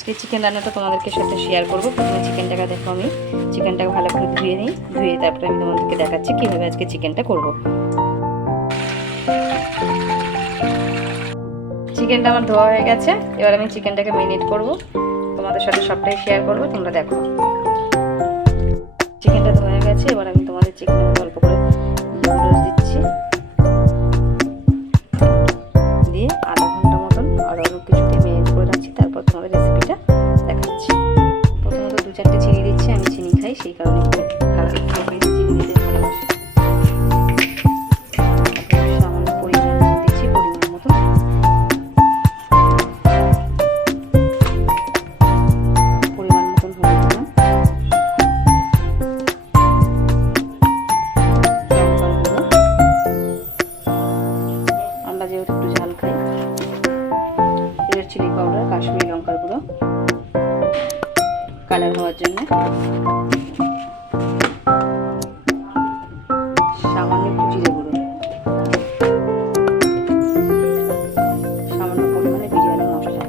আজকে চিকেন রান্নাটা তোমাদেরকে সাথে শেয়ার করবো। প্রথমে চিকেনটাকে দেখো, আমি চিকেনটাকে ভালো করে ধুয়ে নিই। ধুয়ে তারপরে আমি তোমাদেরকে দেখাচ্ছি কীভাবে আজকে চিকেনটা করবো। চিকেনটা আমার ধোয়া হয়ে গেছে, এবার আমি চিকেনটাকে ম্যারিনেট করবো, তোমাদের সাথে সবটাই শেয়ার করবো, তোমরা দেখো। চিকেনটা ধোয়া হয়ে গেছে, এবার আমি তোমাদের চিকেনের অল্প করে নুডলস দিচ্ছি, দিয়ে আধা ঘন্টা মতন আর অন্য কিছুতে ম্যারিনেট করে রাখছি। তারপর তোমাদের রেসিপিটা দেখাচ্ছি। প্রথমত 2-4টে চিনি দিচ্ছি, আমি চিনি খাই সেই কারণে চিনি দিতে ভালোবাসি। সামান্য পরিমাণ দিচ্ছি, পরিমাণ মতো। পরিমাণ মতন হলুদ দিলাম, লঙ্কার গুঁড়ো, আমরা যেহেতু একটু ঝাল খাই, রেড চিলি পাউডার, কাশ্মীরি লঙ্কার গুঁড়ো কালার হওয়ার জন্য, সামান্য একটু জিরে গুঁড়ো, সামান্য পরিমাণে বিরিয়ানি মশলা,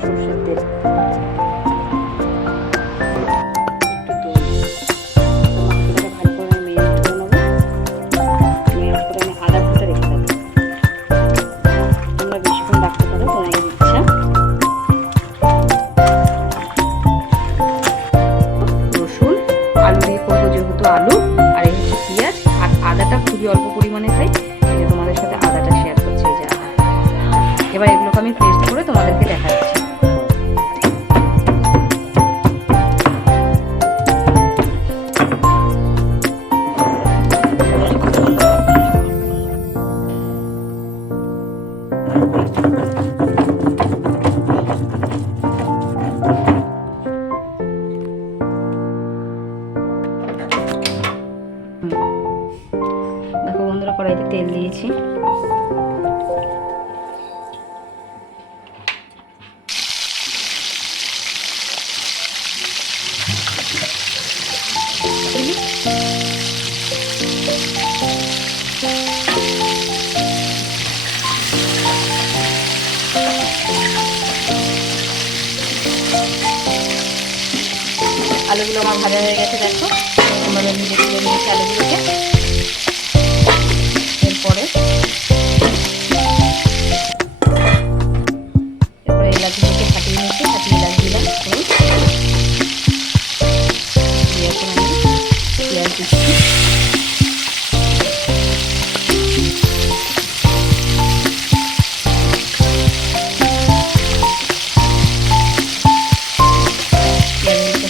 সরষের তেল, একটু দই। মশলাটাকে ভালো করে আমি ম্যারিনেট করে নেবো। ম্যারিনেট করে আমি আধা ঘন্টা রেখে দেবো। তোমরা বেশিক্ষণ রাখতে পারো, তোমাদের ইচ্ছা। রসুন, আলু দিয়ে করবো যেহেতু আলু, আর এই হচ্ছে পেঁয়াজ আর আদাটা খুবই অল্প পরিমাণে খাই, এই যে তোমাদের সাথে আদাটা শেয়ার করছি। এই যে আদা, এবার এগুলোকে আমি পেস্ট করে তোমাদেরকে দেখাচ্ছি। দেখো বন্ধুরা, কড়াইতে তেল দিয়েছি, আলুগুলো আমার ভাজা হয়ে গেছে। দেখো এভাবে আমি তুলে নিয়েছি আলুগুলোকে। এরপরে এলাচগুলোকে ফাটিয়ে নিয়েছি, ফাটিয়ে এলাচ দিলাম। এখন আমি পেঁয়াজ দিচ্ছি,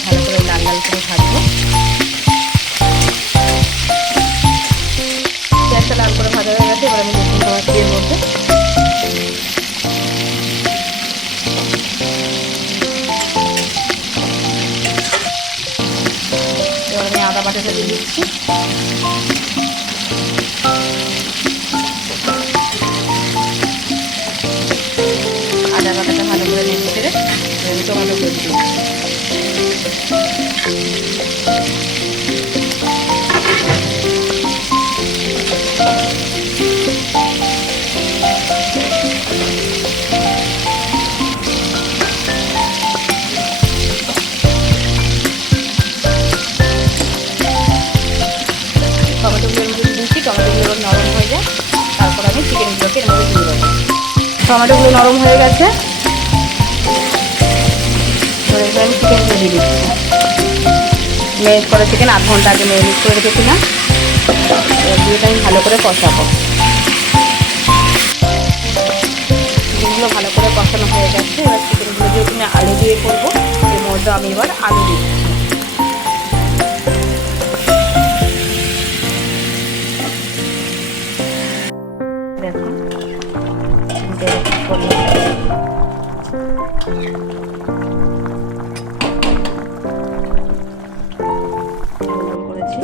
ভালো করে লাল লাল করে ভাজবো। পেঁয়াজটা লাল করে ভাজা হয়ে গেছে, এবার আমি রসুন ভাজছি এর মধ্যে। এবার আমি আদা বাটাটা দিয়ে দিচ্ছি, আদা বাটাটা ভালো করে নেড়ে চেড়ে আমি টমেটো করে দিচ্ছি। টমেটোগুলোর মধ্যে দিচ্ছি, টমেটোগুলো নরম হয়ে যায়, তারপর আমি চিকেনগুলোকে এর মধ্যে দিয়ে দেবো। টমেটোগুলো নরম হয়ে গেছে, আমি চিকেনগুলো দিয়ে দিচ্ছি। ম্যারিনেট করা চিকেন আধ ঘন্টা আগে ম্যারিনেট করে রেখেছিলাম, দিয়ে আমি ভালো করে কষাবো। চিকেনগুলো ভালো করে কষানো হয়ে গেছে, এবার চিকেনগুলো যেহেতু আমি আলু দিয়ে করবো, এর মধ্যে আমি এবার আলু দিচ্ছি। দেখো করেছি।